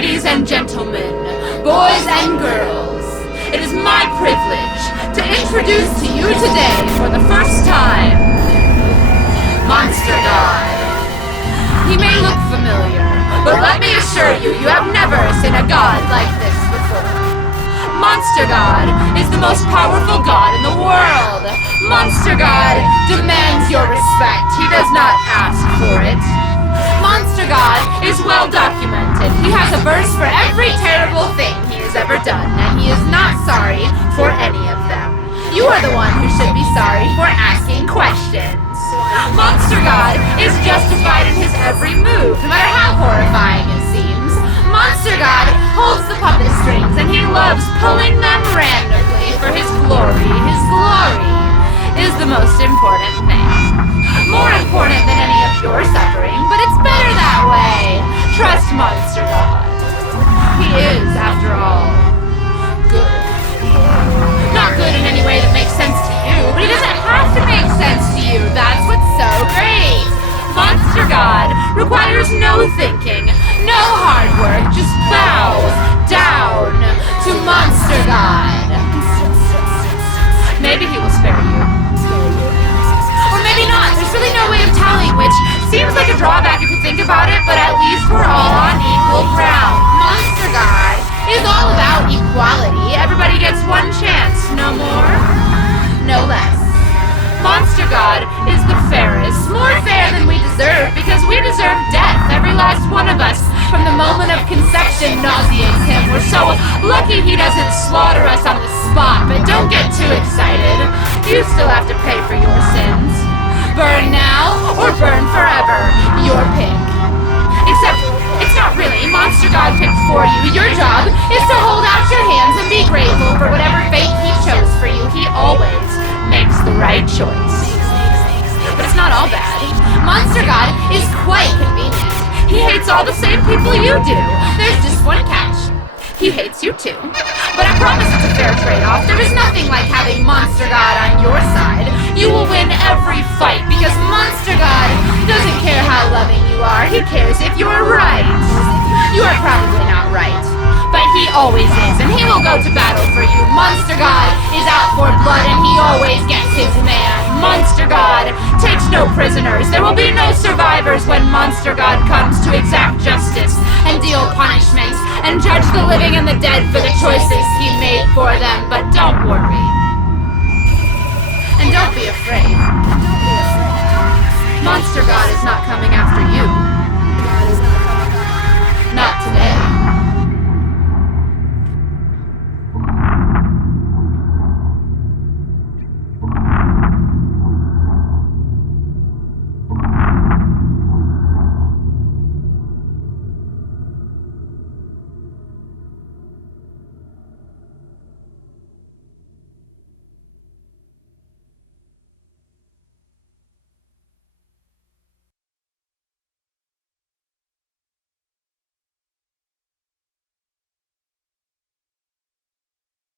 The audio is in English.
Ladies and gentlemen, boys and girls, it is my privilege to introduce to you today, for the first time, Monster God. He may look familiar, but let me assure you, you have never seen a god like this before. Monster God is the most powerful god in the world. Monster God demands your respect. He does not ask for it. Monster God is well documented. He has a verse for every terrible thing he has ever done, and he is not sorry for any of them. You are the one who should be sorry for asking questions. Monster God is justified in his every move, no matter how horrifying it seems. Monster God holds the puppet strings, and he loves pulling them randomly for his glory. His glory is the most important thing. More important than any of your suffering, but it's better that way. Trust Monster God. He is, after all, good. Not good in any way that makes sense to you, but he doesn't have to make sense to you. That's what's so great. Monster God requires no thinking, no hard work, just bow down to Monster God. Maybe he will spare you. Or maybe not. There's really no way of telling, which seems like a drawback if you think about it, but at least we're all on equal ground. Monster God is all about equality. Everybody gets one chance, no more, no less. Monster God is the fairest, more fair than we deserve, because we deserve death, every last one of us. From the moment of conception nauseates him. We're so lucky he doesn't slaughter us on the spot, but don't get too excited. You still have to pay for your sins. Burn now, or burn forever. Your pick. Except, it's not really. Monster God picked for you. Your job is to hold out your hands and be grateful for whatever fate he chose for you. He always makes the right choice. But it's not all bad. Monster God is quite convenient. He hates all the same people you do. There's just one catch. He hates you too. But I promise it's a fair trade-off. There is nothing like having Monster God on your side. You will win every fight because Monster God doesn't care how loving you are. He cares if you're right. You are probably not right, but he always is, and he will go to battle for you. Monster God is out for blood, and he always gets his man. Monster God takes no prisoners. There will be no survivors when Monster God comes to exact justice and deal punishments and judge the living and the dead for the choices he made for them. But don't worry. And don't be afraid. Monster God is not coming after you.